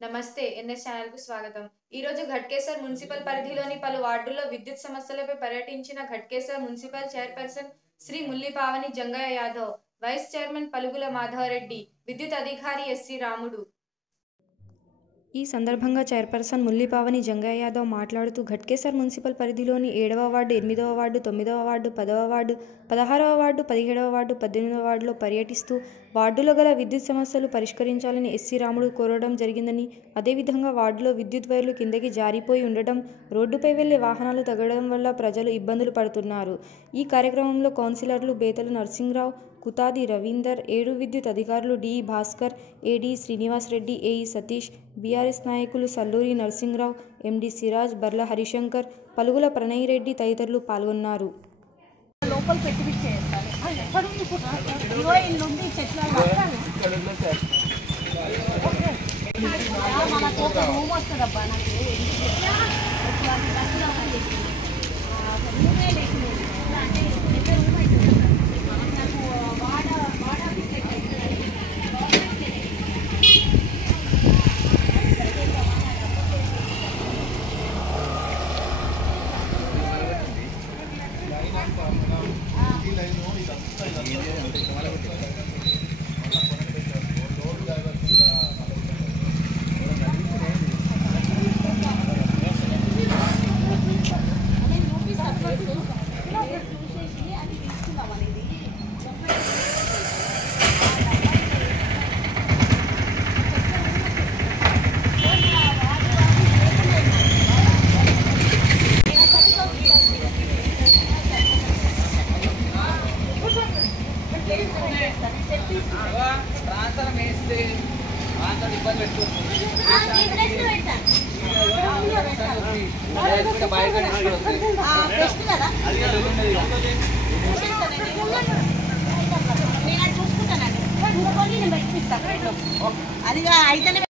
నమస్తే NS channel కు స్వాగతం. ఈ రోజు ఘట్కేసర్ మున్సిపల్ పరిధిలోని పలు వార్డుల్లో విద్యుత్ సమస్యలపై పర్యటించిన Ghatkesar municipal chairperson Shri Mullipavani Jangaiah Yadav, vice chairman Palugula Madhavareddy, విద్యుత్ అధికారి ఎస్సి రాముడు. ఈ సందర్భంగా చైర్పర్సన్ ముల్లిపావని జంగయ్య యాదవ్ మాట్లాడుతూ ఘట్కేసర్ మున్సిపల్ పరిధిలోని 7వ వార్డు, 8వ వార్డు, 9వ వార్డు, 10వ వార్డు, 16వ వార్డు, 17వ వార్డు, 18వ వార్డులో పర్యటిస్తూ వార్డులో గల విద్యుత్ సమస్యలు పరిష్కరించాలని ఎస్సి రాముడు కోరడం జరిగిందని, అదేవిధంగా వార్డులో విద్యుత్ వైర్లు కిందకి జారిపోయి ఉండటం, రోడ్డుపై వెళ్లే వాహనాలు తగలడం వల్ల ప్రజలు ఇబ్బందులు పడుతున్నారు. ఈ కార్యక్రమంలో కౌన్సిలర్లు బేతల నర్సింగ్రావు, కుతాది రవీందర్, ఏడు విద్యుత్ అధికారులు D Bhaskar, AD Srinivas Reddy, AE Satish, BRS నాయకులు సల్లూరి నర్సింగ్రావు, ఎండి సిరాజ్, బర్ల హరిశంకర్, పలుగుల ప్రణయ్ రెడ్డి తదితరులు పాల్గొన్నారు. ట్రాన్స్ఫర్ వేస్తే ట్రాన్స్ఫర్ ఇబ్బంది పెట్టుకోవచ్చు. అది అయితేనే